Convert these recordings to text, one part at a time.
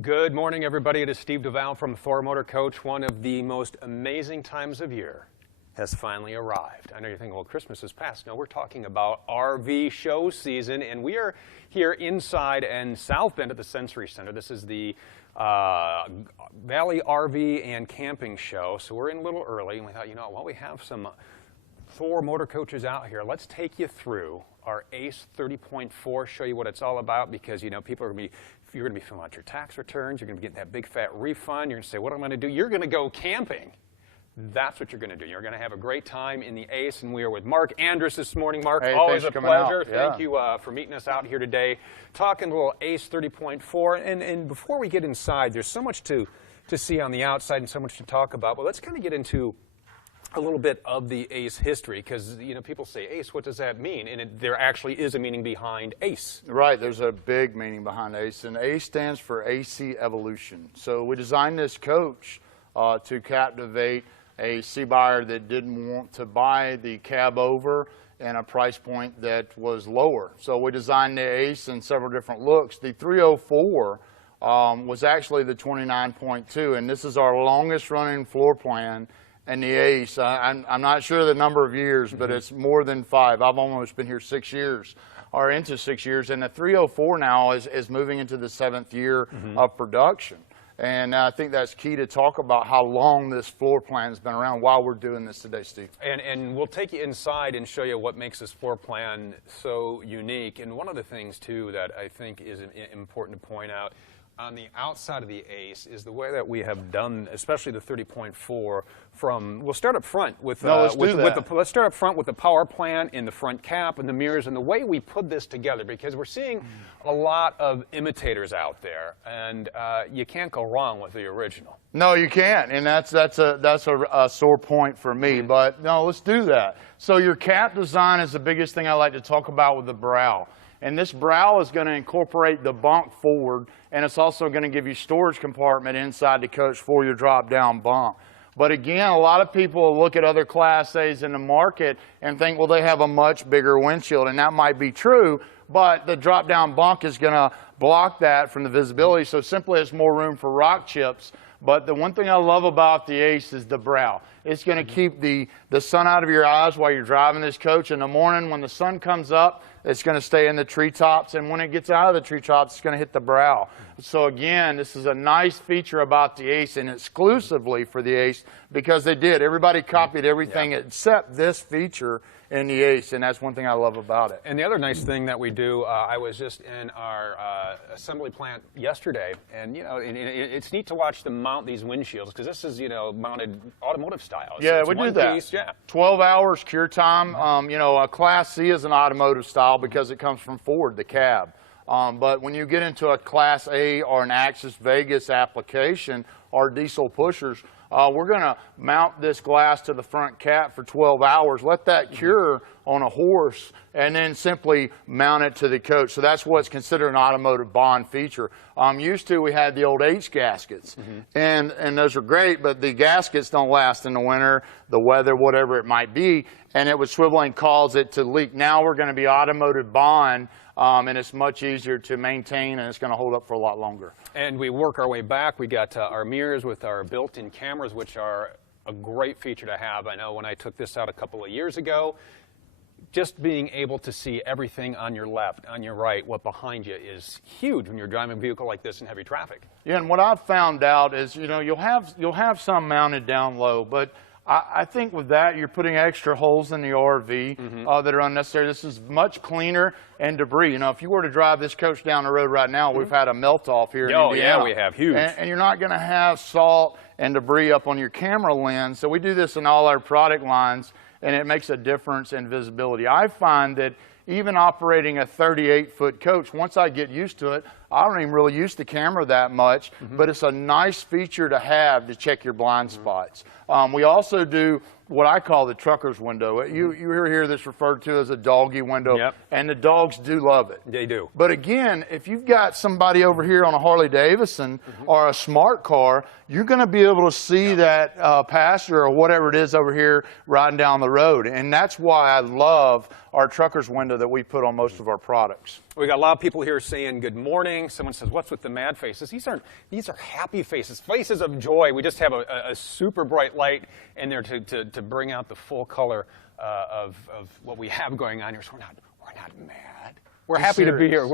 Good morning, everybody. It is Steve DeVal from Thor Motor Coach. One of the most amazing times of year has finally arrived. I know you're thinking, well, Christmas is past. No, we're talking about RV show season, and we are here inside in South Bend at the Sensory Center. This is the Valley RV and Camping Show, so we're in a little early, and we thought, you know, while we have some Thor motor coaches out here, let's take you through our ACE 30.4, show you what it's all about, because, you know, people are going to be, you're going to be filling out your tax returns, you're going to be getting that big fat refund, you're going to say, what am I going to do? You're going to go camping. That's what you're going to do. You're going to have a great time in the ACE, and we are with Mark Andrus this morning. Mark, hey, always a pleasure. Yeah. Thank you for meeting us out here today, talking a little ACE 30.4. And before we get inside, there's so much to see on the outside and so much to talk about. But let's kind of get into a little bit of the ACE history, because, you know, people say ACE, what does that mean? And there actually is a meaning behind ACE. Right, there's a big meaning behind ACE, and ACE stands for AC Evolution. So we designed this coach to captivate a C buyer that didn't want to buy the cab over and a price point that was lower. So we designed the ACE in several different looks. The 304 was actually the 29.2, and this is our longest running floor plan. And the ACE, I'm not sure the number of years, but it's more than 5. I've almost been here 6 years, or into 6 years. And the 304 now is moving into the 7th year of production. And I think that's key to talk about how long this floor plan has been around while we're doing this today, Steve. And we'll take you inside and show you what makes this floor plan so unique. And one of the things, too, that I think is important to point out on the outside of the ACE is the way that we have done, especially the 30.4. We'll start up front with let's start up front with the power plant and the front cap and the mirrors and the way we put this together, because we're seeing a lot of imitators out there, and you can't go wrong with the original. No, you can't, and that's a sore point for me. But no, let's do that. So your cap design is the biggest thing I like to talk about with the brow. And this brow is going to incorporate the bunk forward, and it's also going to give you storage compartment inside the coach for your drop-down bunk. But again, a lot of people look at other Class A's in the market and think, well, they have a much bigger windshield, and that might be true, but the drop-down bunk is going to block that from the visibility, so simply it's more room for rock chips. But the one thing I love about the ACE is the brow. It's going to keep the sun out of your eyes while you're driving this coach. In the morning, when the sun comes up, it's going to stay in the treetops, and when it gets out of the treetops, it's going to hit the brow. So again, this is a nice feature about the ACE, and exclusively for the ACE, because they did. Everybody copied everything except this feature in the ACE, and that's one thing I love about it. And the other nice thing that we do, I was just in our assembly plant yesterday, and, you know, it's neat to watch them mount these windshields, because this is, you know, mounted automotive style. Yeah, we do that. Piece, 12 hours cure time. You know, a Class C is an automotive style because it comes from Ford, the cab. But when you get into a Class A or an Axis Vegas application or diesel pushers, we're going to mount this glass to the front cap for 12 hours, let that cure on a horse, and then simply mount it to the coach. So that's what's considered an automotive bond feature. Used to, we had the old H gaskets, and those are great, but the gaskets don't last in the winter, the weather, whatever it might be, and it would swivel and cause it to leak. Now we're going to be automotive bond, and it's much easier to maintain, and it's going to hold up for a lot longer. And we work our way back. We got our mirrors with our built-in cameras, which are a great feature to have. I know when I took this out a couple of years ago, just being able to see everything on your left, on your right, what behind you is huge when you're driving a vehicle like this in heavy traffic. Yeah, and what I've found out is, you know, you'll have some mounted down low, but I think with that, you're putting extra holes in the RV that are unnecessary. This is much cleaner and debris. You know, if you were to drive this coach down the road right now, we've had a melt-off here in Indiana. Yeah, we have. Huge. And you're not going to have salt and debris up on your camera lens. So we do this in all our product lines, and it makes a difference in visibility. I find that even operating a 38-foot coach, once I get used to it, I don't even really use the camera that much, but it's a nice feature to have to check your blind spots. We also do what I call the trucker's window. You hear this referred to as a doggy window, and the dogs do love it. They do. But again, if you've got somebody over here on a Harley Davidson or a smart car, you're going to be able to see that passenger or whatever it is over here riding down the road. And that's why I love our trucker's window that we put on most of our products. We got a lot of people here saying good morning. Someone says, what's with the mad faces? These are happy faces, faces of joy. We just have a super bright light in there to bring out the full color of what we have going on here. So we're not mad. We're happy to be here.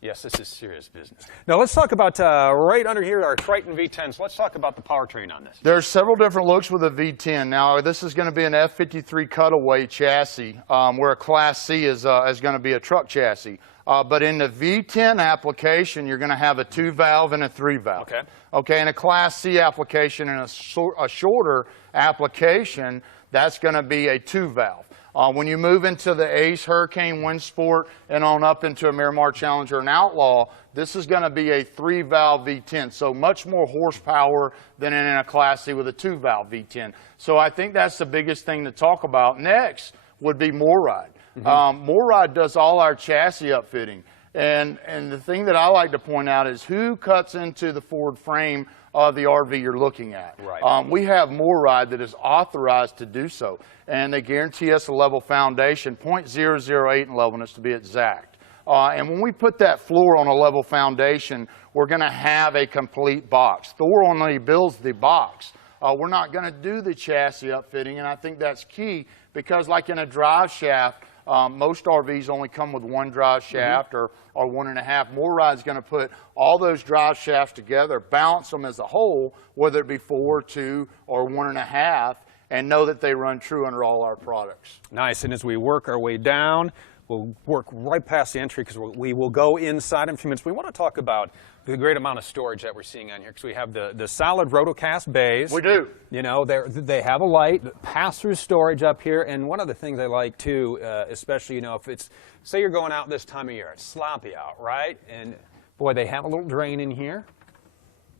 Yes, this is serious business. Now let's talk about right under here, our Triton V10. So let's talk about the powertrain on this. There's several different looks with a V10. Now this is going to be an F53 cutaway chassis, where a Class C is going to be a truck chassis. But in the V10 application, you're going to have a 2-valve and a 3-valve. Okay. Okay, in a Class C application and a shorter application, that's going to be a 2-valve. When you move into the Ace, Hurricane, Wind Sport, and on up into a Miramar Challenger and Outlaw, this is going to be a 3-valve V10, so much more horsepower than in a Class C with a 2-valve V10. So I think that's the biggest thing to talk about. Next would be Moride. Moride does all our chassis upfitting. And the thing that I like to point out is who cuts into the forward frame of the RV you're looking at. Right. We have Moride that is authorized to do so, and they guarantee us a level foundation, 0.008 in levelness to be exact. And when we put that floor on a level foundation, we're going to have a complete box. Thor only builds the box. We're not going to do the chassis upfitting, and I think that's key because like in a drive shaft, most RVs only come with one drive shaft or 1.5. Moride is going to put all those drive shafts together, balance them as a whole, whether it be 4, 2, or 1.5, and know that they run true under all our products. Nice. And as we work our way down, we'll work right past the entry because we will go inside in a few minutes. We want to talk about the great amount of storage that we're seeing on here because we have the solid rotocast bays. We do. You know, they have a light, pass-through storage up here, and one of the things I like too, especially, you know, if it's, say you're going out this time of year, it's sloppy out, right? And boy, they have a little drain in here.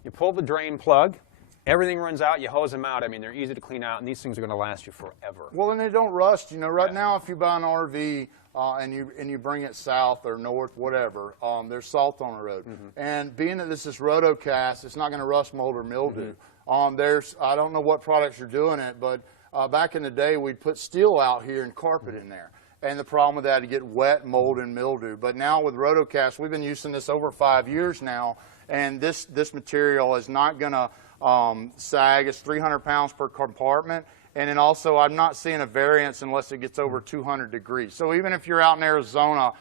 You pull the drain plug, everything runs out, you hose them out. I mean, they're easy to clean out, and these things are going to last you forever. Well, and they don't rust. You know, right now, if you buy an RV, and you bring it south or north, whatever, there's salt on the road. And being that this is rotocast, it's not going to rust, mold, or mildew. I don't know what products are doing it, but back in the day, we'd put steel out here and carpet in there. And the problem with that, you get wet, mold, and mildew. But now with rotocast, we've been using this over 5 years now, and this material is not going to sag. It's 300 pounds per compartment. And then also, I'm not seeing a variance unless it gets over 200 degrees. So even if you're out in Arizona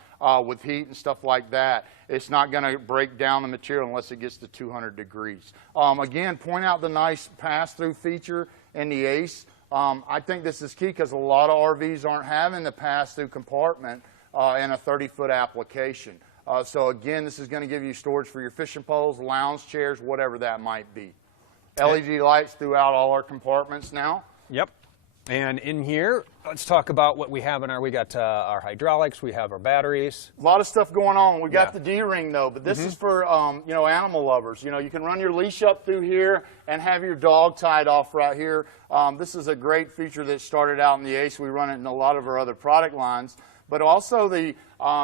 with heat and stuff like that, it's not going to break down the material unless it gets to 200 degrees. Again, point out the nice pass-through feature in the Ace. I think this is key because a lot of RVs aren't having the pass-through compartment in a 30-foot application. So again, this is going to give you storage for your fishing poles, lounge chairs, whatever that might be. LED lights throughout all our compartments now. Yep. And in here, let's talk about what we have in our, we got our hydraulics, we have our batteries. A lot of stuff going on. We got the D-ring though, but this is for, you know, animal lovers. You know, you can run your leash up through here and have your dog tied off right here. This is a great feature that started out in the Ace. We run it in a lot of our other product lines. But also the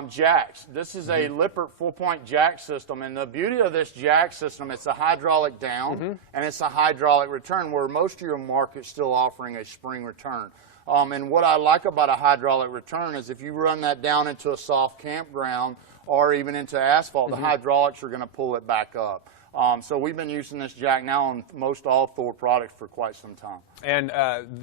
jacks. This is a Lippert 4-point jack system, and the beauty of this jack system, it's a hydraulic down and it's a hydraulic return, where most of your market's still offering a spring return. And what I like about a hydraulic return is if you run that down into a soft campground or even into asphalt, the hydraulics are going to pull it back up. So we've been using this jack now on most all Thor products for quite some time. And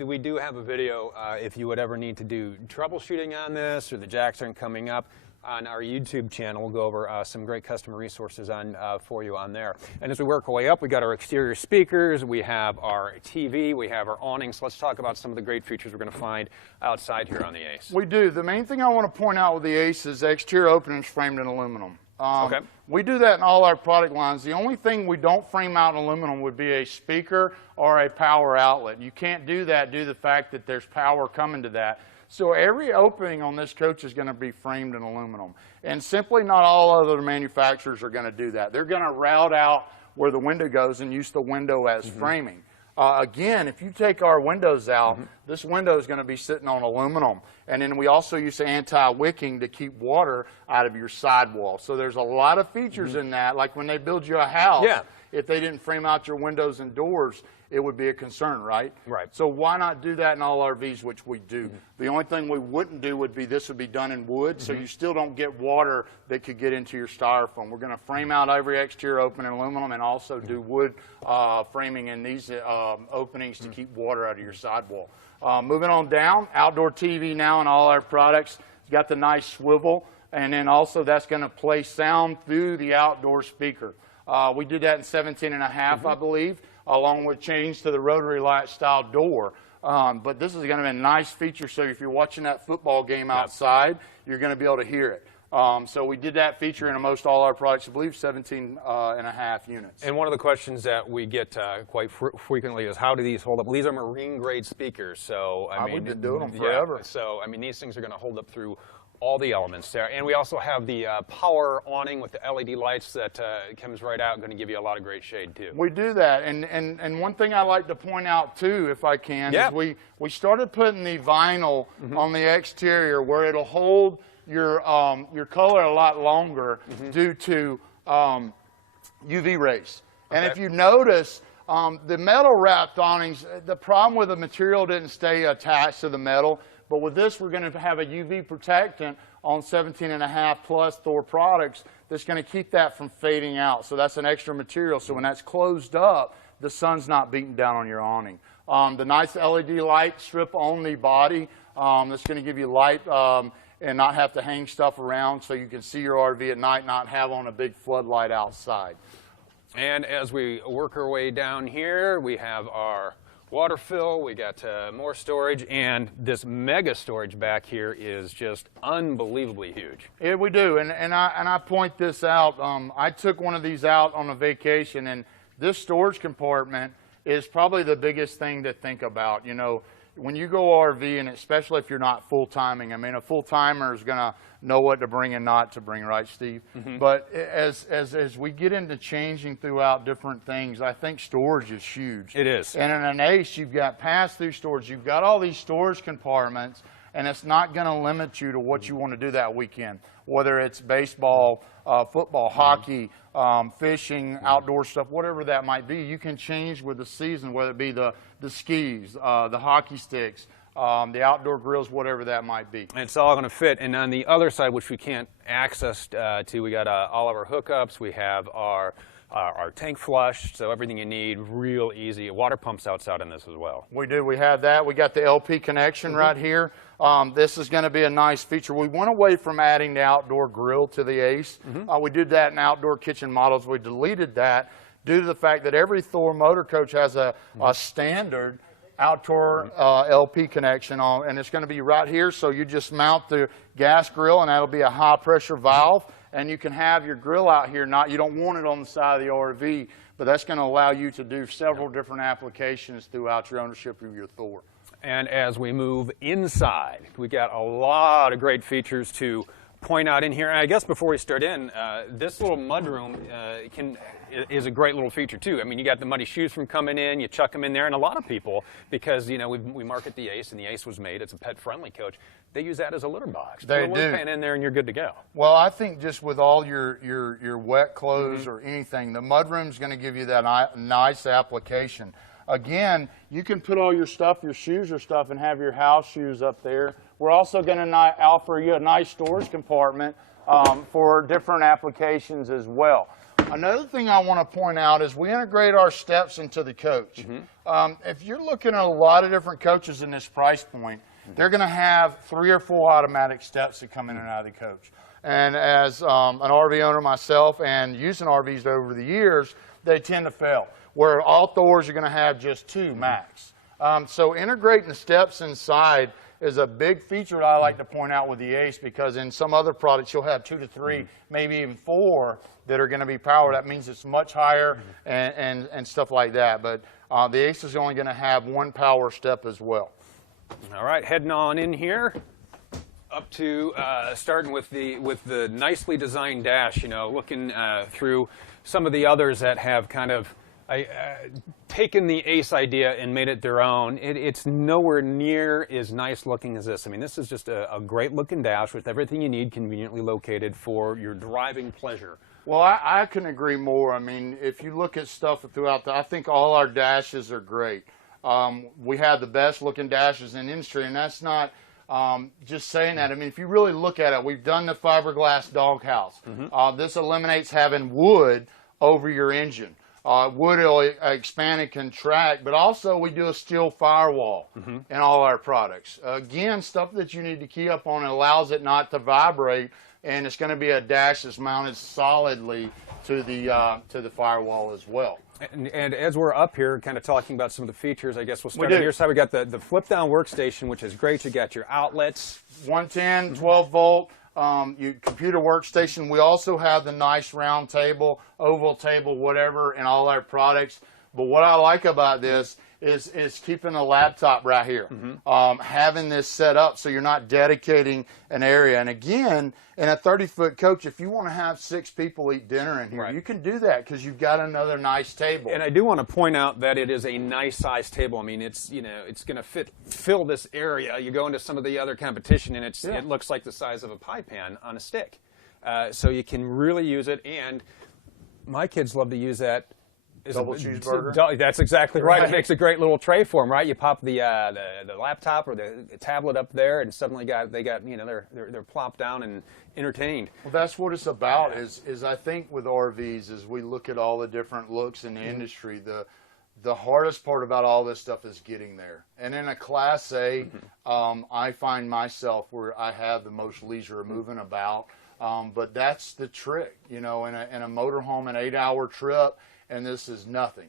we do have a video if you would ever need to do troubleshooting on this or the jacks aren't coming up on our YouTube channel. We'll go over some great customer resources on for you on there. And as we work our way up, we got our exterior speakers, we have our TV, we have our awnings. Let's talk about some of the great features we're going to find outside here on the Ace. We do. The main thing I want to point out with the Ace is the exterior openings framed in aluminum. Okay. We do that in all our product lines. The only thing we don't frame out in aluminum would be a speaker or a power outlet. You can't do that due to the fact that there's power coming to that. So every opening on this coach is going to be framed in aluminum. And simply not all other manufacturers are going to do that. They're going to route out where the window goes and use the window as framing. Again, if you take our windows out, this window is going to be sitting on aluminum. And then we also use anti-wicking to keep water out of your sidewall. So there's a lot of features in that. Like when they build you a house, if they didn't frame out your windows and doors, it would be a concern, right? Right. So why not do that in all RVs, which we do? The only thing we wouldn't do would be this would be done in wood, so you still don't get water that could get into your styrofoam. We're going to frame out every exterior opening in aluminum and also do wood framing in these openings to keep water out of your sidewall. Moving on down, outdoor TV now in all our products. It's got the nice swivel, and then also that's going to play sound through the outdoor speaker. We did that in 17.5, I believe, along with change to the rotary light style door. But this is going to be a nice feature, so if you're watching that football game outside, you're going to be able to hear it. So we did that feature in most all our products, I believe 17.5 units. And one of the questions that we get quite frequently is, how do these hold up? Well, these are marine grade speakers, so I mean, we've been doing them forever. So I mean, these things are going to hold up through all the elements there. And we also have the power awning with the LED lights that comes right out, going to give you a lot of great shade too. We do that, and one thing I like to point out too, if I can, is we started putting the vinyl on the exterior where it'll hold your color a lot longer due to UV rays. And if you notice, the metal wrapped awnings, the problem with the material didn't stay attached to the metal. But with this, we're going to have a UV protectant on 17.5 plus Thor products that's going to keep that from fading out. So that's an extra material. So when that's closed up, the sun's not beating down on your awning. The nice LED light strip on the body that's going to give you light and not have to hang stuff around so you can see your RV at night, not have on a big floodlight outside. And as we work our way down here, we have our water fill, we got more storage, and this mega storage back here is just unbelievably huge. Yeah, we do, and I point this out. I took one of these out on a vacation, and this storage compartment is probably the biggest thing to think about. You know, when you go RV, and especially if you're not full-timing, I mean, a full-timer is going to know what to bring and not to bring, right, Steve? But as we get into changing throughout different things, I think storage is huge. It is. And in an ACE, you've got pass-through storage. You've got all these storage compartments, and it's not going to limit you to what you want to do that weekend, whether it's baseball, football, hockey, fishing, outdoor stuff, whatever that might be. You can change with the season, whether it be the skis, the hockey sticks, the outdoor grills, whatever that might be. And it's all going to fit. And on the other side, which we can't access to, we got all of our hookups. We have our tank flush, so everything you need, real easy. Water pumps outside in this as well. We do. We have that. We got the LP connection right here. This is going to be a nice feature. We went away from adding the outdoor grill to the ACE. We did that in outdoor kitchen models. We deleted that due to the fact that every Thor motor coach has a standard outdoor LP connection on, and it's going to be right here. So you just mount the gas grill, and that'll be a high pressure valve, and you can have your grill out here. You don't want it on the side of the RV, but that's going to allow you to do several different applications throughout your ownership of your Thor. And as we move inside, we got a lot of great features to point out in here. And I guess before we start in, this little mudroom is a great little feature too. I mean, you got the muddy shoes from coming in, you chuck them in there, and a lot of people, because you know we market the ACE, and the ACE was made, it's a pet-friendly coach, they use that as a nice box. They Put a wood pan in there, and you're good to go. Well, I think just with all your wet clothes or anything, the mudroom's going to give you that nice application. Again, you can put all your stuff, your shoes or stuff, and have your house shoes up there. We're also going to offer you a nice storage compartment for different applications as well. Another thing I want to point out is we integrate our steps into the coach. If you're looking at a lot of different coaches in this price point, they're going to have 3 or 4 automatic steps that come in and out of the coach. And as an RV owner myself and using RVs over the years, they tend to fail, where all Thors are going to have just 2 max. So integrating the steps inside is a big feature that I like to point out with the ACE, because in some other products you'll have 2 to 3, maybe even 4 that are going to be power. That means it's much higher and stuff like that. But the ACE is only going to have 1 power step as well. All right, heading on in here, up to starting with the nicely designed dash. You know, looking through some of the others that have kind of taken the Ace idea and made it their own. It's nowhere near as nice looking as this. I mean, this is just a great looking dash with everything you need conveniently located for your driving pleasure. Well, I couldn't agree more. I mean, if you look at stuff throughout I think all our dashes are great. We have the best looking dashes in the industry, and that's not just saying that. I mean, if you really look at it, we've done the fiberglass doghouse. This eliminates having wood over your engine. Wood will expand and contract, but also we do a steel firewall in all our products. Again, stuff that you need to key up on. It allows it not to vibrate, and it's going to be a dash that's mounted solidly to the firewall as well. And as we're up here kind of talking about some of the features, I guess we'll start on your side. We got the flip-down workstation, which is great. You got your outlets. 110, 12-volt. Computer workstation. We also have the nice round table, oval table, whatever, in all our products. But what I like about this is keeping a laptop right here, having this set up so you're not dedicating an area. And again, in a 30-foot coach, if you want to have 6 people eat dinner in here, you can do that because you've got another nice table. And I do want to point out that it is a nice size table. I mean, it's it's going to fill this area. You go into some of the other competition, and it looks like the size of a pie pan on a stick. So you can really use it. And my kids love to use that. Double cheeseburger? That's exactly right. It makes a great little tray for them, right? You pop the laptop or the tablet up there, and suddenly they're plopped down and entertained. Well, that's what it's about. Is I think with RVs, as we look at all the different looks in the industry, the hardest part about all this stuff is getting there. And in a Class A, I find myself where I have the most leisure moving about. But that's the trick, in a motorhome, an 8-hour trip. And this is nothing.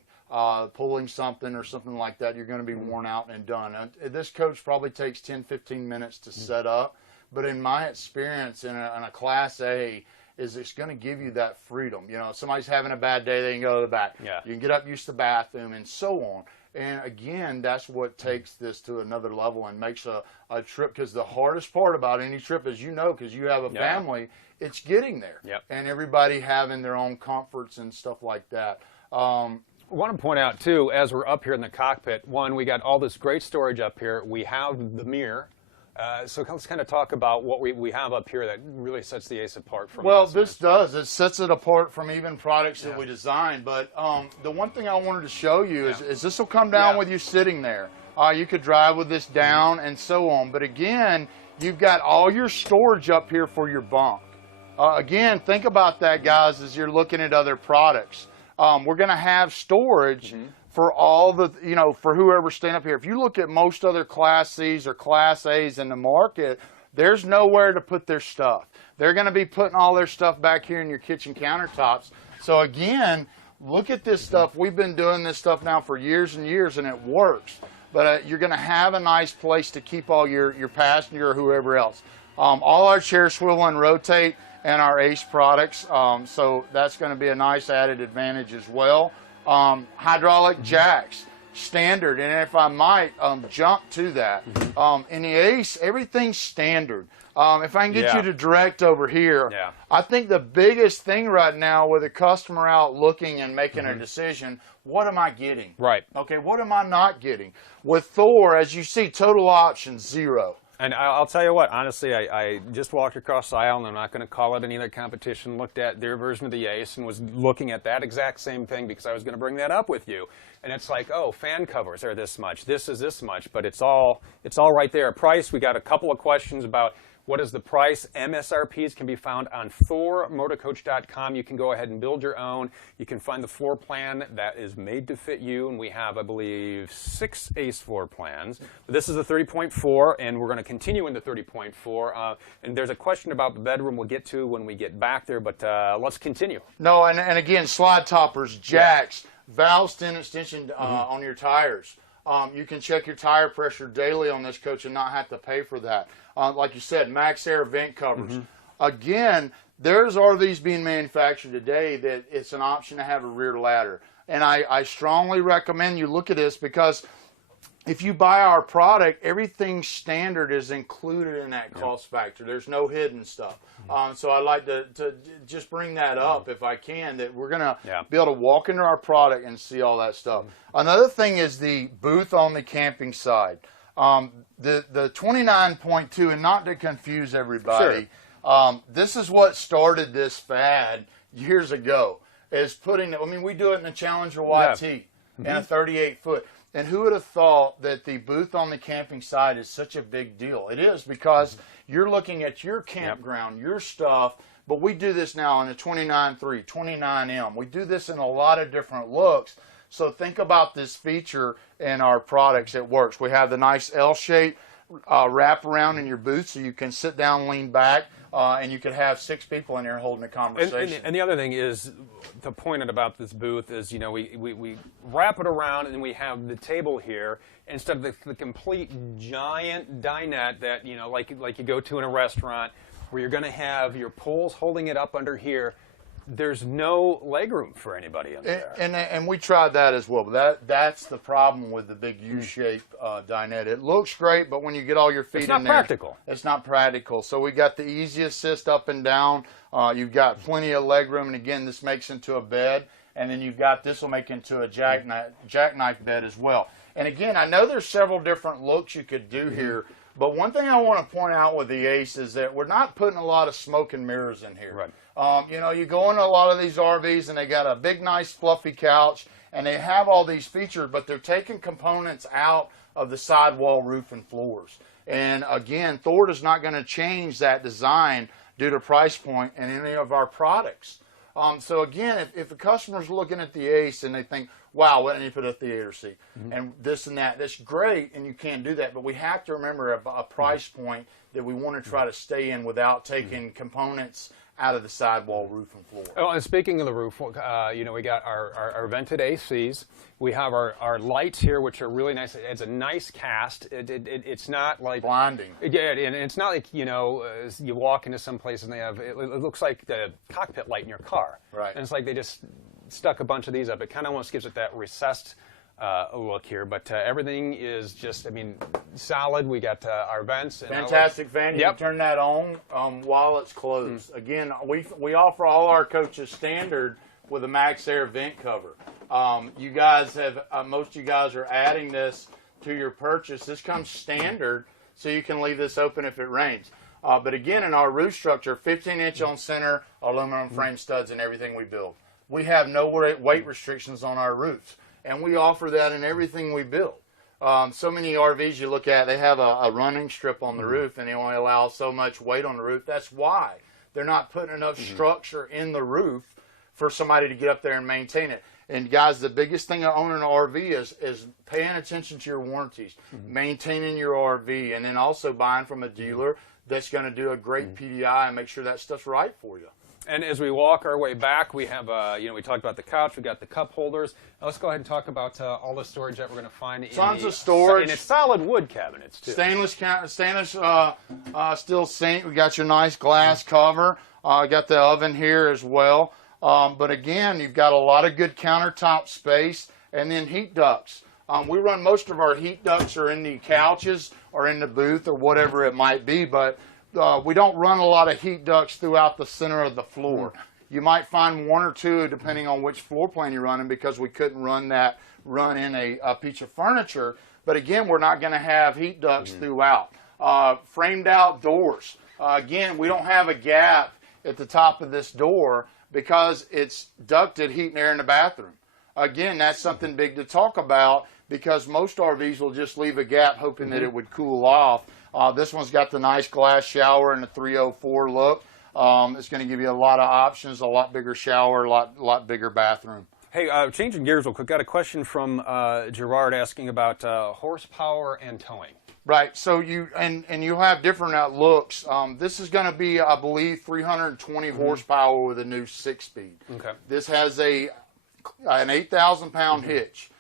Pulling something or something like that, you're going to be worn out and done. This coach probably takes 10, 15 minutes to set up. But in my experience, in a Class A, it's going to give you that freedom. If somebody's having a bad day, they can go to the back. Yeah. You can get up, use the bathroom, and so on. And again, that's what takes this to another level and makes a trip. Because the hardest part about any trip, as you know, because you have a family, it's getting there. And everybody having their own comforts and stuff like that. I want to point out, too, as we're up here in the cockpit, one, we got all this great storage up here. We have the mirror. So let's kind of talk about what we have up here that really sets the Ace apart from this does. It sets it apart from even products that we design. But the one thing I wanted to show you is this will come down with you sitting there. You could drive with this down and so on. But again, you've got all your storage up here for your bunk. Again, think about that, guys, as you're looking at other products. We're going to have storage for all the, for whoever's staying up here. If you look at most other Class C's or Class A's in the market, there's nowhere to put their stuff. They're going to be putting all their stuff back here in your kitchen countertops. So again, look at this stuff. We've been doing this stuff now for years and years, and it works. But you're going to have a nice place to keep all your passenger or whoever else. All our chairs swivel and rotate and our Ace products, so that's going to be a nice added advantage as well. Hydraulic jacks, standard, and if I might jump to that, in the Ace, everything's standard. If I can get you to direct over here, I think the biggest thing right now with a customer out looking and making a decision, what am I getting? Right. Okay, what am I not getting? With Thor, as you see, total options, 0. And I'll tell you what, honestly, I just walked across the aisle, and I'm not going to call it any other competition, looked at their version of the Ace and was looking at that exact same thing because I was going to bring that up with you. And it's like, oh, fan covers are this much, this is this much, but it's all right there. Price, we got a couple of questions about what is the price. MSRPs can be found on thormotorcoach.com. You can go ahead and build your own. You can find the floor plan that is made to fit you, and we have, I believe, 6 Ace floor plans. But this is a 30.4, and we're going to continue into 30.4. And there's a question about the bedroom we'll get to when we get back there, but let's continue. No, and again, slide toppers, jacks, valve stem extension on your tires. You can check your tire pressure daily on this coach and not have to pay for that. Like you said, Max Air vent covers. Again, there's RVs being manufactured today that it's an option to have a rear ladder. And I strongly recommend you look at this because if you buy our product, everything standard is included in that cost factor. There's no hidden stuff. So I'd like to just bring that up if I can, that we're going to be able to walk into our product and see all that stuff. Another thing is the booth on the camping side. The 29.2, and not to confuse everybody, this is what started this fad years ago, is putting, I mean, we do it in the Challenger YT and a 38-foot. And who would have thought that the booth on the camping side is such a big deal? It is, because you're looking at your campground, your stuff, but we do this now in a 29.3, 29M. We do this in a lot of different looks. So think about this feature in our products. It works. We have the nice L-shape wrap around in your booth, so you can sit down, lean back, and you could have 6 people in there holding a conversation. And the other thing is, the point about this booth is, you know, we wrap it around and we have the table here instead of the complete giant dinette that, you know, like you go to in a restaurant, where you're going to have your poles holding it up under here. There's no legroom for anybody under there. And we tried that as well, but that's the problem with the big U-shaped dinette. It looks great, but when you get all your feet in there, it's not practical. It's not practical. So we got the easy assist up and down. You've got plenty of legroom, and again, this makes into a bed. And then you've got, this will make into a jackknife bed as well. And again, I know there's several different looks you could do here, but one thing I want to point out with the Ace is that we're not putting a lot of smoke and mirrors in here. Right. You know, you go into a lot of these RVs and they got a big, nice, fluffy couch, and they have all these features, but they're taking components out of the sidewall, roof, and floors. And again, Thor is not going to change that design due to price point in any of our products. So again, if the customer's looking at the Ace and they think, wow, why didn't you put a theater seat? And this and that, that's great, and you can't do that. But we have to remember a price point that we want to try to stay in without taking components out of the sidewall, roof, and floor. Oh, and speaking of the roof, you know, we got our vented ACs. We have our lights here, which are really nice. It's a nice cast. It's not like blinding. Yeah, and it's not like, you know, you walk into some place and they have, it looks like the cockpit light in your car. Right. And it's like they just stuck a bunch of these up. It kind of almost gives it that recessed look here, but everything is just, I mean, solid. We got our vents. And fantastic fan. You can turn that on while it's closed. Again, we offer all our coaches standard with a Max Air vent cover. You guys have, most of you guys are adding this to your purchase. This comes standard, so you can leave this open if it rains. But again, in our roof structure, 15-inch on center, aluminum frame studs in everything we build. We have no weight restrictions on our roofs, and we offer that in everything we build. So many RVs you look at, they have a running strip on the roof, and they only allow so much weight on the roof. That's why they're not putting enough structure in the roof for somebody to get up there and maintain it. And guys, the biggest thing of owning an RV is paying attention to your warranties, maintaining your RV, and then also buying from a dealer that's going to do a great PDI and make sure that stuff's right for you. And as we walk our way back, we have, you know, we talked about the couch, we got the cup holders. Now let's go ahead and talk about all the storage that we're going to find in tons of storage. And it's solid wood cabinets too. Stainless steel sink. We got your nice glass cover. Got the oven here as well. But again, you've got a lot of good countertop space, and then heat ducts. We run most of our heat ducts are in the couches or in the booth or whatever it might be, but we don't run a lot of heat ducts throughout the center of the floor. You might find one or two depending on which floor plan you're running, because we couldn't run in a piece of furniture. But again, we're not going to have heat ducts throughout. Framed out doors. Again, we don't have a gap at the top of this door because it's ducted heat and air in the bathroom. Again, that's something big to talk about, because most RVs will just leave a gap hoping that it would cool off. This one's got the nice glass shower and the 304 look. It's going to give you a lot of options, a lot bigger shower, a lot bigger bathroom. Hey, changing gears real quick, got a question from Gerard asking about horsepower and towing. Right, so you have different looks. This is going to be, I believe, 320 horsepower with a new 6-speed. Okay. This has an 8,000-pound hitch.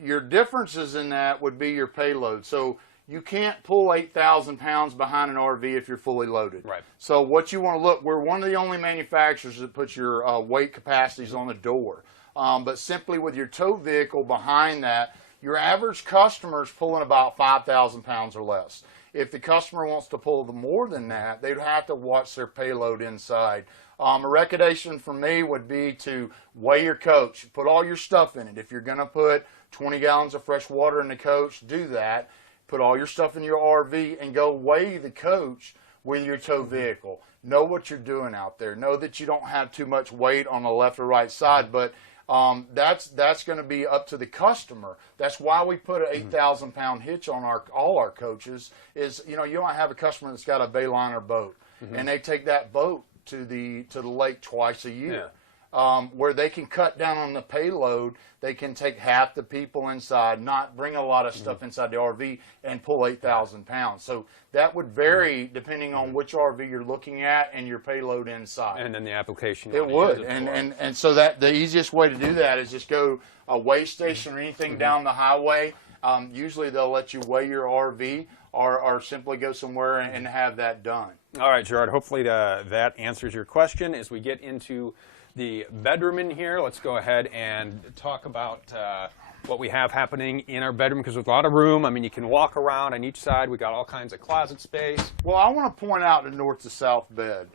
Your differences in that would be your payload. So you can't pull 8,000 pounds behind an RV if you're fully loaded. Right. So what you want to look, we're one of the only manufacturers that puts your weight capacities on the door. But simply with your tow vehicle behind that, Your average customer is pulling about 5,000 pounds or less. If the customer wants to pull more than that, they'd have to watch their payload inside. A recommendation for me would be to weigh your coach. Put all your stuff in it. If you're going to put 20 gallons of fresh water in the coach, do that. Put all your stuff in your RV and go weigh the coach with your tow vehicle. Know what you're doing out there. Know that you don't have too much weight on the left or right side, but that's going to be up to the customer. That's why we put an 8,000 pound hitch on all our coaches. Is you don't have a customer that's got a Bayliner boat, and they take that boat to the lake twice a year. Where they can cut down on the payload. They can take half the people inside, not bring a lot of stuff inside the RV, and pull 8,000 pounds. So that would vary depending on which RV you're looking at and your payload inside. And then the application. It would, and so that the easiest way to do that is just go a weigh station or anything down the highway. Usually they'll let you weigh your RV or simply go somewhere and have that done. All right, Gerard, hopefully that answers your question. As we get into the bedroom in here, let's go ahead and talk about what we have happening in our bedroom, because there's a lot of room. I mean, you can walk around on each side. We got all kinds of closet space. Well, I want to point out the north to south bed.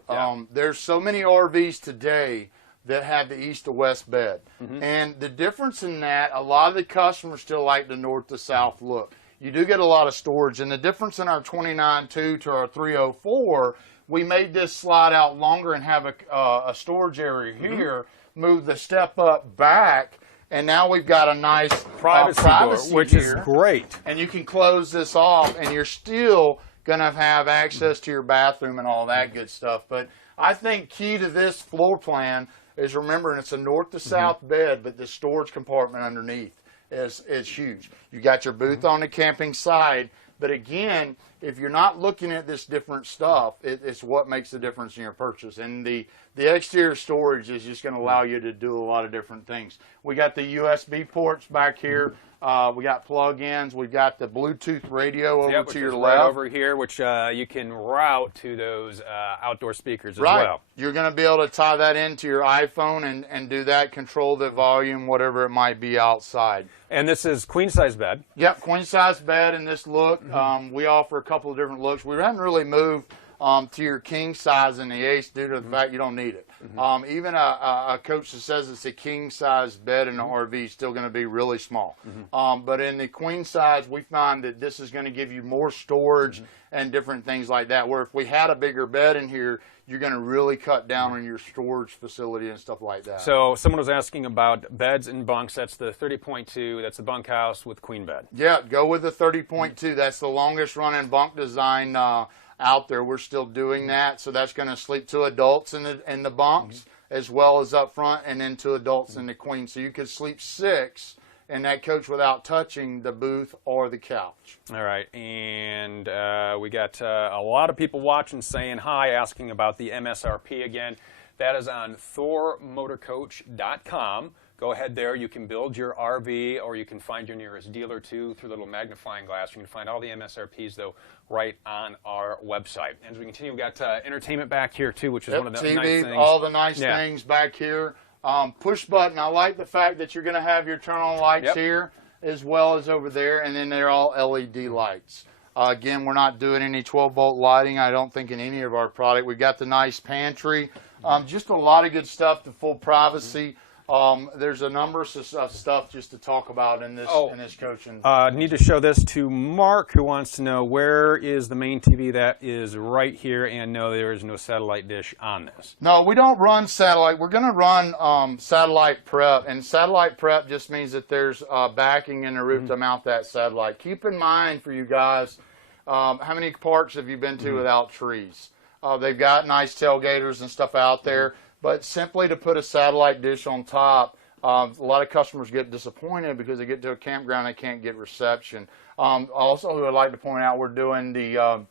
There's so many RVs today that have the east to west bed. And the difference in that, a lot of the customers still like the north to south look. You do get a lot of storage, and the difference in our 29.2 to our 304, we made this slide out longer and have a storage area here, move the step up back, and now we've got a nice privacy door, which here, is great. And you can close this off, and you're still going to have access to your bathroom and all that good stuff. But I think key to this floor plan is remembering it's a north to south bed, but the storage compartment underneath is huge. You got your booth on the camping side, but again, if you're not looking at this different stuff, it's what makes the difference in your purchase. And the exterior storage is just going to allow you to do a lot of different things. We got the USB ports back here. We got plug-ins. We've got the Bluetooth radio over to your left. Right over here, which you can route to those outdoor speakers as well. You're going to be able to tie that into your iPhone and do that, control the volume, whatever it might be outside. And this is queen-size bed. Yep, queen-size bed in this look. We offer a couple of different looks. We haven't really moved to your king size in the Ace due to the fact you don't need it. Even a coach that says it's a king size bed in an RV is still going to be really small. But in the queen size, we find that this is going to give you more storage and different things like that, where if we had a bigger bed in here, you're going to really cut down on your storage facility and stuff like that. So someone was asking about beds and bunks. That's the 30.2. That's the bunkhouse with queen bed. Yeah, go with the 30.2. That's the longest running bunk design out there. We're still doing that. So that's going to sleep two adults in the bunks as well as up front, and then two adults in the queen. So you could sleep six in that coach without touching the booth or the couch. All right, and we got a lot of people watching saying hi, asking about the MSRP again. That is on thormotorcoach.com. Go ahead there. You can build your RV, or you can find your nearest dealer too through a little magnifying glass. You can find all the MSRPs though right on our website. And as we continue, we've got entertainment back here too, which is one of the TV, nice things. All the nice things back here. Push button. I like the fact that you're going to have your turn on lights here as well as over there, and then they're all LED lights. Again, we're not doing any 12-volt lighting, I don't think, in any of our product. We've got the nice pantry. Just a lot of good stuff, the full privacy. There's a number of stuff just to talk about in this coach. Need to show this to Mark, who wants to know where is the main TV. That is right here, and no, there is no satellite dish on this. No, we don't run satellite. We're going to run satellite prep, and satellite prep just means that there's backing in the roof to mount that satellite. Keep in mind, for you guys, how many parks have you been to without trees? They've got nice tailgaters and stuff out there. But simply to put a satellite dish on top, a lot of customers get disappointed because they get to a campground and they can't get reception. Also, I would like to point out we're doing the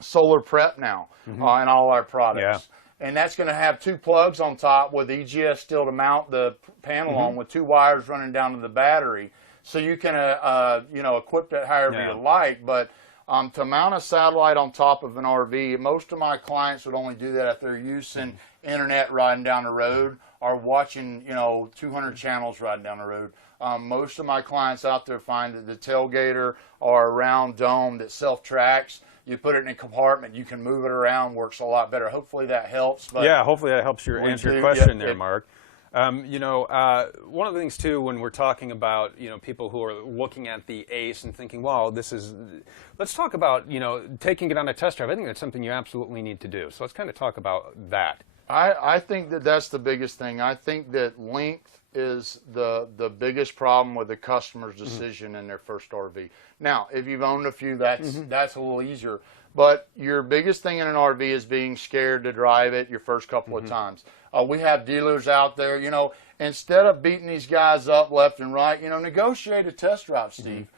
solar prep now in all our products. And that's going to have two plugs on top with EGS still to mount the panel on, with two wires running down to the battery. So you can equip it however you like. But to mount a satellite on top of an RV, most of my clients would only do that if they're using internet riding down the road, are watching, 200 channels riding down the road. Most of my clients out there find that the tailgater or a round dome that self-tracks, you put it in a compartment, you can move it around, works a lot better. Hopefully that helps. But yeah, hopefully that helps answer your question there, Mark. One of the things too, when we're talking about, people who are looking at the Ace and thinking, wow, let's talk about, taking it on a test drive. I think that's something you absolutely need to do. So let's kind of talk about that. I think that that's the biggest thing. I think that length is the biggest problem with the customer's decision in their first RV. Now, if you've owned a few, that's a little easier. But your biggest thing in an RV is being scared to drive it your first couple of times. We have dealers out there, instead of beating these guys up left and right, negotiate a test drive, Steve,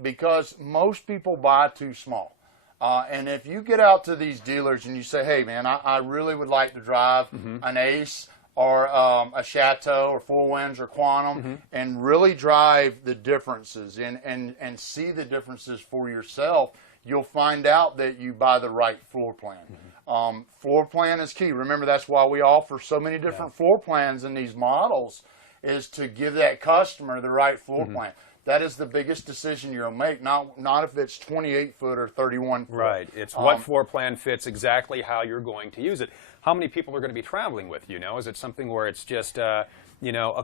because most people buy too small. And if you get out to these dealers and you say, hey, man, I really would like to drive an Ace or a Chateau or Four Winds or Quantum and really drive the differences and see the differences for yourself, you'll find out that you buy the right floor plan. Floor plan is key. Remember, that's why we offer so many different floor plans in these models, is to give that customer the right floor plan. That is the biggest decision you'll make, not if it's 28 foot or 31 foot. Right. It's what floor plan fits exactly how you're going to use it. How many people are going to be traveling with you? Is it something where it's just, a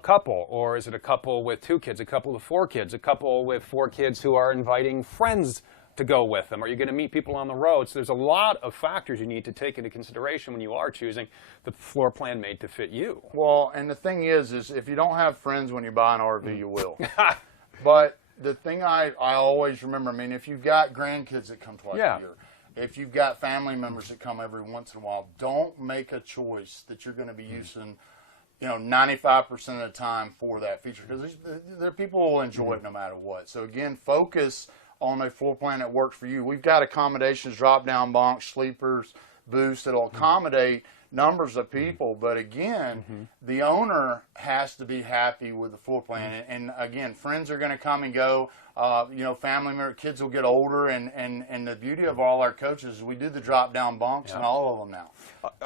couple, or is it a couple with 2 kids, a couple with 4 kids, a couple with 4 kids who are inviting friends to go with them? Are you going to meet people on the road? So there's a lot of factors you need to take into consideration when you are choosing the floor plan made to fit you. Well, and the thing is if you don't have friends when you buy an RV, you will. But the thing I always remember, if you've got grandkids that come twice a year, if you've got family members that come every once in a while, don't make a choice that you're going to be using 95% of the time for that feature, because there people will enjoy it no matter what. So again, focus on a floor plan that works for you. We've got accommodations, drop-down bunks, sleepers, booths that'll accommodate numbers of people, but again, the owner has to be happy with the floor plan. And again, friends are going to come and go. Family members, kids will get older, and the beauty of all our coaches is we do the drop-down bunks and all of them now.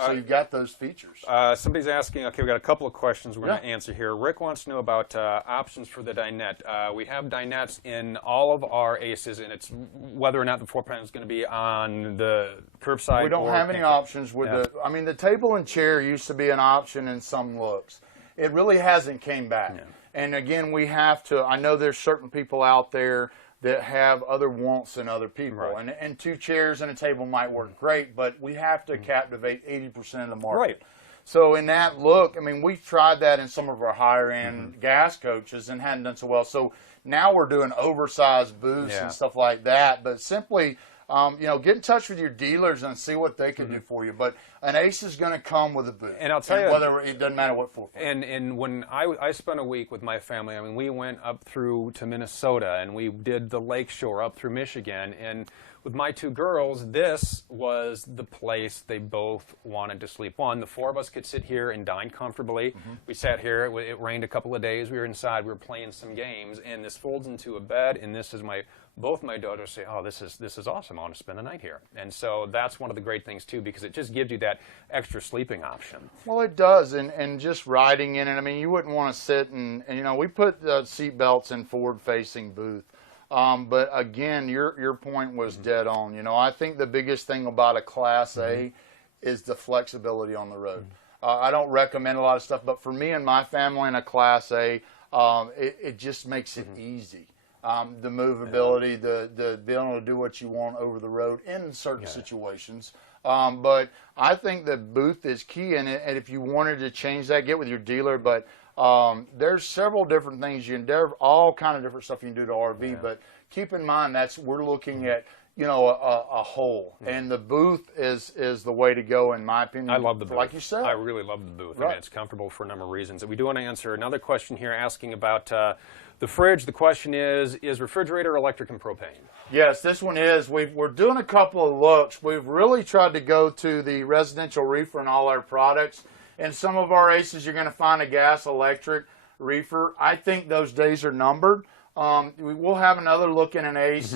So you've got those features. Somebody's asking, okay, we've got a couple of questions we're going to answer here. Rick wants to know about options for the dinette. We have dinettes in all of our Aces, and it's whether or not the floor plan is going to be on the curbside. We don't have any options with the table and chair used to be an option in some looks. It really hasn't came back. And again, we have to, I know there's certain people out there that have other wants than other people. Right. And 2 chairs and a table might work great, but we have to captivate 80% of the market. Right. So in that look, we've tried that in some of our higher end gas coaches and hadn't done so well. So now we're doing oversized booths and stuff like that. But simply, get in touch with your dealers and see what they can do for you. But an Ace is going to come with a booth. And I'll tell you, whether it doesn't matter what floor plan. And when I spent a week with my family, we went up through to Minnesota and we did the lakeshore up through Michigan. And with my 2 girls, this was the place they both wanted to sleep. One, the 4 of us could sit here and dine comfortably. We sat here. It rained a couple of days. We were inside. We were playing some games. And this folds into a bed. And this is both my daughters say, oh, this is awesome. I want to spend the night here. And so that's one of the great things, too, because it just gives you that extra sleeping option. Well, it does. And just riding in it, you wouldn't want to sit and we put seat belts in forward-facing booth. But again, your point was dead on. I think the biggest thing about a Class A is the flexibility on the road. I don't recommend a lot of stuff, but for me and my family in a Class A, it just makes it easy. The movability, the being able to do what you want over the road in certain situations. But I think the booth is key, and if you wanted to change that, get with your dealer. But there's several different things you can do, all kind of different stuff you can do to RV. But keep in mind we're looking at a whole, and the booth is the way to go in my opinion. I love the booth. Like you said, I really love the booth. Right. It's comfortable for a number of reasons. And we do want to answer another question here asking about the fridge. The question is refrigerator electric and propane? Yes, this one is. We're doing a couple of looks. We've really tried to go to the residential reefer in all our products. In some of our Aces, you're going to find a gas electric reefer. I think those days are numbered. We will have another look in an Ace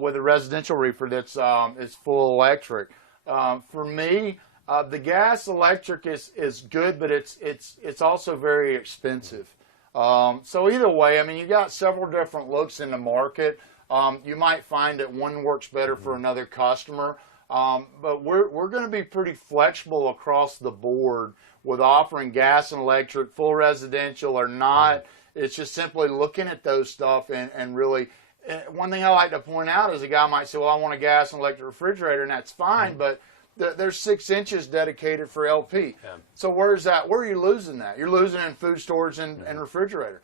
with a residential reefer that's is full electric. For me, The gas electric is good, but it's also very expensive. So either way, I mean, you got several different looks in the market. You might find that one works better for another customer, but we're going to be pretty flexible across the board with offering gas and electric, full residential or not. It's just simply looking at those stuff and really. And one thing I like to point out is a guy might say, well, I want a gas and electric refrigerator, and that's fine, but there's 6 inches dedicated for LP. Yeah. So where's that? Where are you losing that? You're losing in food storage and refrigerator.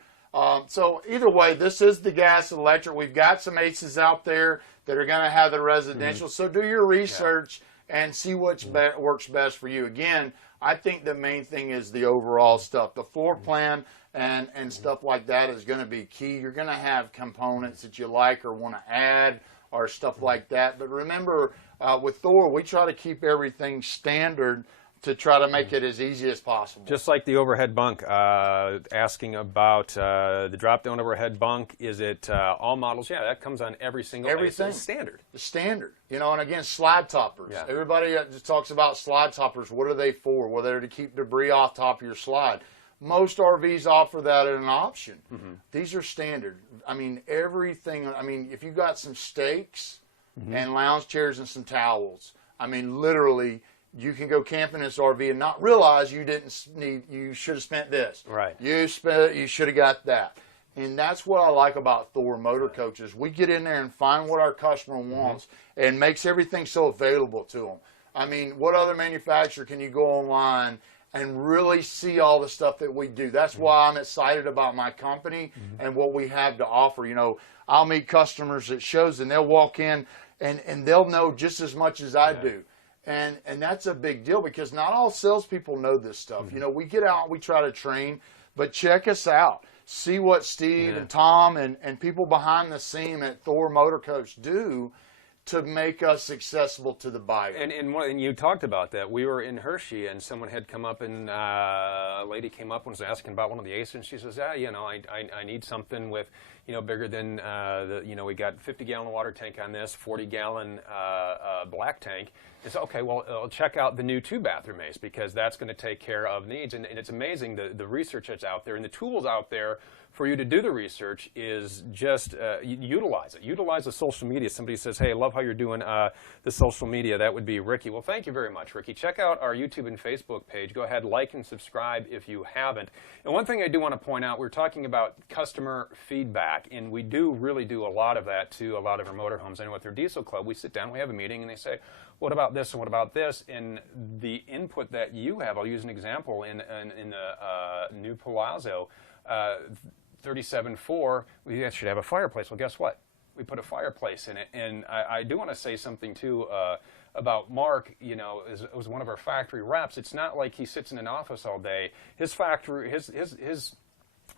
So either way, this is the gas and electric. We've got some aces out there that are going to have the residential. So do your research and see what works best for you. Again, I think the main thing is the overall stuff. The floor plan and stuff like that is going to be key. You're going to have components that you like or want to add or stuff like that. But remember, with Thor, we try to keep everything standard to try to make it as easy as possible. Just like the overhead bunk, asking about the drop-down overhead bunk, is it all models? Yeah, that comes on every single everything. It's standard. The standard. You know, and again, slide toppers. Yeah. Everybody just talks about slide toppers. What are they for? Well, they're to keep debris off top of your slide. Most RVs offer that as an option. These are standard. I mean, everything. I mean, if you got some steaks and lounge chairs and some towels, I mean, literally, you can go camping in this RV and not realize you didn't need. You should have spent this. Right. You should have got that. And that's what I like about Thor Motor Coaches. We get in there and find what our customer wants and makes everything so available to them. I mean, what other manufacturer can you go online and really see all the stuff that we do? That's why I'm excited about my company and what we have to offer. You know, I'll meet customers at shows and they'll walk in and they'll know just as much as I do. And that's a big deal because not all salespeople know this stuff. You know, we get out, we try to train, but check us out. See what Steve and Tom and people behind the scene at Thor Motor Coach do to make us accessible to the buyer. And you talked about that. We were in Hershey, and someone had come up, and a lady came up and was asking about one of the aces, and she says, you know, I need something with, you know, bigger than, you know, we got 50-gallon water tank on this, 40-gallon black tank. It's okay, well, check out the new 2-bathroom ace because that's going to take care of needs. And it's amazing the research that's out there and the tools out there for you to do the research is just utilize it. Utilize the social media. Somebody says, hey, I love how you're doing the social media. That would be Ricky. Well, thank you very much, Ricky. Check out our YouTube and Facebook page. Go ahead, like and subscribe if you haven't. And one thing I do want to point out, we're talking about customer feedback, and we really do a lot of that to a lot of our motorhomes. I know at their diesel club, we sit down, we have a meeting, and they say, what about this and what about this? And the input that you have, I'll use an example in the new Palazzo, 37.4, we should have a fireplace. Well, guess what? We put a fireplace in it. And I do want to say something, too, about Mark, you know, as one of our factory reps. It's not like he sits in an office all day. His factory, his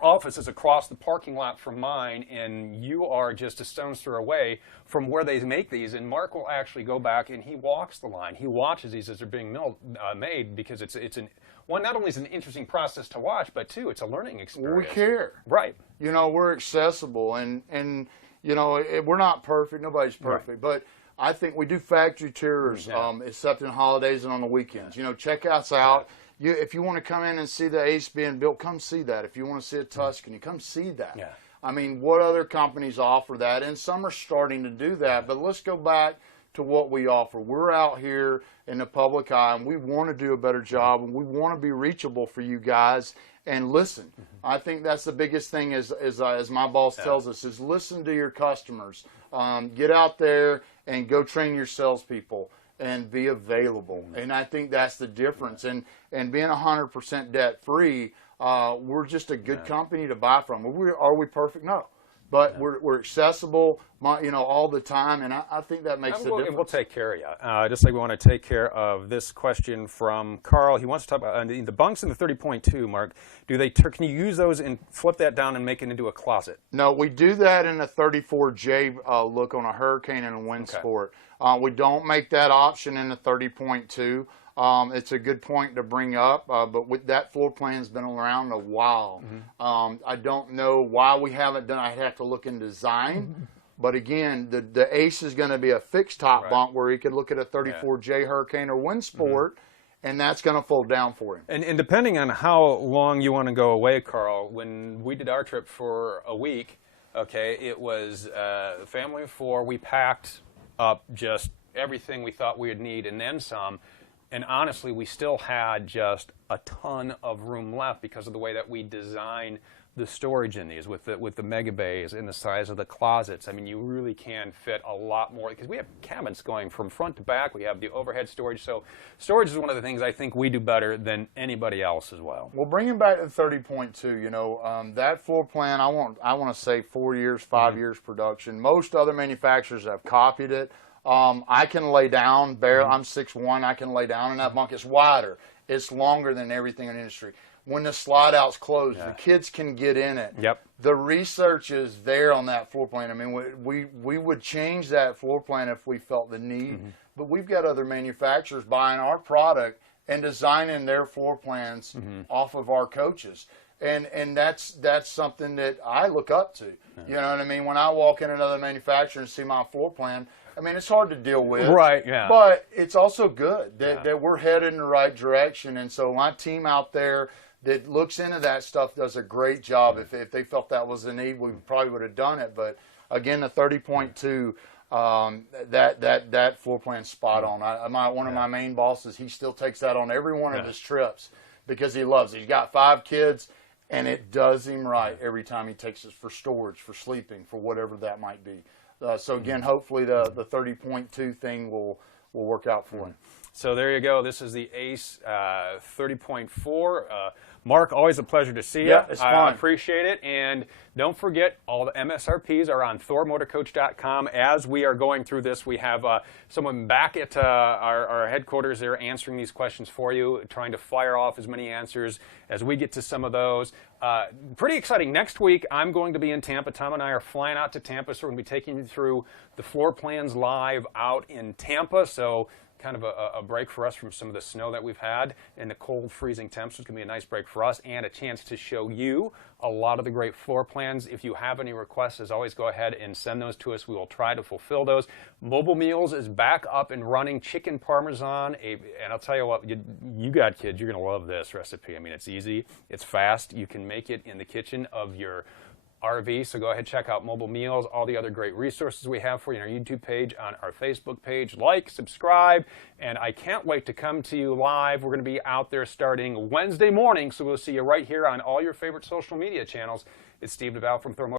office is across the parking lot from mine, and you are just a stone's throw away from where they make these. And Mark will actually go back and he walks the line. He watches these as they're being made because one, not only is it an interesting process to watch, but two, it's a learning experience. We care. Right. You know, we're accessible, and you know, we're not perfect. Nobody's perfect. But I think we do factory tours, except in holidays and on the weekends. You know, check us out. If you want to come in and see the Ace being built, come see that. If you want to see a Tuscany, come see that. Yeah. I mean, what other companies offer that? And some are starting to do that. But let's go back to what we offer. We're out here in the public eye, and we want to do a better job, and we want to be reachable for you guys. And listen, I think that's the biggest thing, as my boss tells us, is listen to your customers. Get out there and go train your salespeople and be available. And I think that's the difference. And being 100% debt free, we're just a good company to buy from. Are we perfect? No. But we're accessible, you know, all the time, and I think that makes the difference. We'll take care of you. Just like we want to take care of this question from Carl. He wants to talk about the bunks in the 30.2, Mark. Can you use those and flip that down and make it into a closet? No, we do that in a 34J look on a Hurricane and a Wind Sport. We don't make that option in the 30.2. It's a good point to bring up, but with that floor plan's been around a while. I don't know why we haven't done. I'd have to look in design, but again, the Ace is going to be a fixed top bunk where you could look at a 34J Hurricane or Wind Sport and that's going to fold down for him. And depending on how long you want to go away, Carl, when we did our trip for a week, okay, it was a family of 4. We packed up just everything we thought we would need and then some. And honestly, we still had just a ton of room left because of the way that we design the storage in these with the mega bays and the size of the closets. I mean, you really can fit a lot more because we have cabinets going from front to back. We have the overhead storage. So storage is one of the things I think we do better than anybody else as well. Well, bringing back to 30.2, you know, that floor plan, I want to say 4 years, 5 years production. Most other manufacturers have copied it. I can lay down, I'm 6'1", I can lay down in that bunk. It's wider. It's longer than everything in the industry. When the slide out's closed, the kids can get in it. Yep. The research is there on that floor plan. I mean, we would change that floor plan if we felt the need, but we've got other manufacturers buying our product and designing their floor plans off of our coaches. And that's something that I look up to. You know what I mean? When I walk in another manufacturer and see my floor plan, I mean, it's hard to deal with. Right, yeah. But it's also good that we're headed in the right direction. And so my team out there that looks into that stuff does a great job. If they felt that was the need, we probably would have done it. But again, the 30.2, that floor plan's spot on. One of my main bosses, he still takes that on every one of his trips because he loves it. He's got 5 kids, and it does him right every time he takes us for storage, for sleeping, for whatever that might be. So again, hopefully the 30.2 thing will work out for him. So there you go. This is the Ace 30.4. Mark, always a pleasure to see you. Yeah, it's fun. I appreciate it. And don't forget, all the MSRPs are on thormotorcoach.com. As we are going through this, we have someone back at our headquarters there answering these questions for you, trying to fire off as many answers as we get to some of those. Pretty exciting. Next week, I'm going to be in Tampa. Tom and I are flying out to Tampa, so we're going to be taking you through the floor plans live out in Tampa. So kind of a break for us from some of the snow that we've had and the cold freezing temps. It's going to be a nice break for us and a chance to show you a lot of the great floor plans. If you have any requests, as always, go ahead and send those to us. We will try to fulfill those. Mobile Meals is back up and running. Chicken Parmesan, and I'll tell you what, you got kids, you're going to love this recipe. I mean, it's easy, it's fast. You can make it in the kitchen of your RV, so go ahead, check out Mobile Meals, all the other great resources we have for you on our YouTube page, on our Facebook page. Like, subscribe, and I can't wait to come to you live. We're going to be out there starting Wednesday morning, so we'll see you right here on all your favorite social media channels. It's Steve DeVal from Thor.